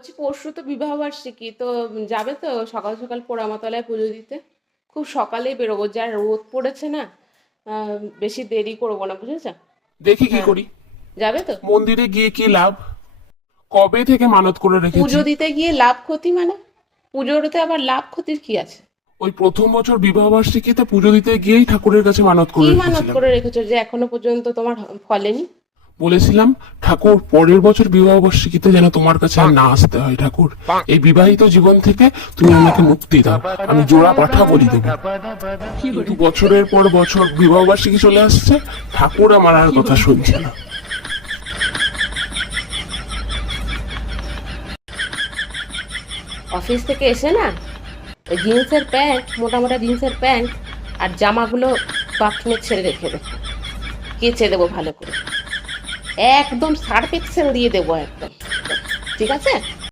বলছি পরশু তো বিবাহ বার্ষিকী, তো যাবে তো সকাল সকাল পোড়ামাতলায় পুজো দিতে? খুব সকালেই বেরোবো, যা রোদ পড়েছে না। বেশি দেরি করবো না, বুঝেছ? দেখি কি হ্যাঁ, করি। যাবে তো? মন্দিরে গিয়ে কি লাভ? কবে থেকে মানত করে রেখেছি। পুজো দিতে গিয়ে লাভ ক্ষতি মানে? পুজোতে আবার লাভ ক্ষতির কি আছে? ওই প্রথম বছর বিবাহ বার্ষিকীতে পুজো দিতে গিয়েই ঠাকুরের কাছে মানত কি করে মানত রেখেছিলাম। করে রেখেছো যে এখনো পর্যন্ত তোমার ফলেনি? বলেছিলাম, ঠাকুর পরের বছর বিবাহ বার্ষিকীতে যেন তোমার কাছে আর না আসতে হয়। ঠাকুর, এই বিবাহিত জীবন থেকে তুমি আমাকে মুক্তি দাও, আমি জোড়া পাঠা বলি দেবো। কিন্তু বছরের পর বছর বিবাহ বার্ষিকী চলে আসছে, ঠাকুর আমার আর কথা শুনছে না। অফিস থেকে এসে না ওই জিন্সের প্যান্ট, মোটা মোটা জিন্সের প্যান্ট আর জামাগুলো বাথরুমে ছেড়ে রেখে দেবো, কেচে দেবো ভালো করে, একদম সার্ফ এক্সেল দিয়ে দেবো একদম। ঠিক আছে?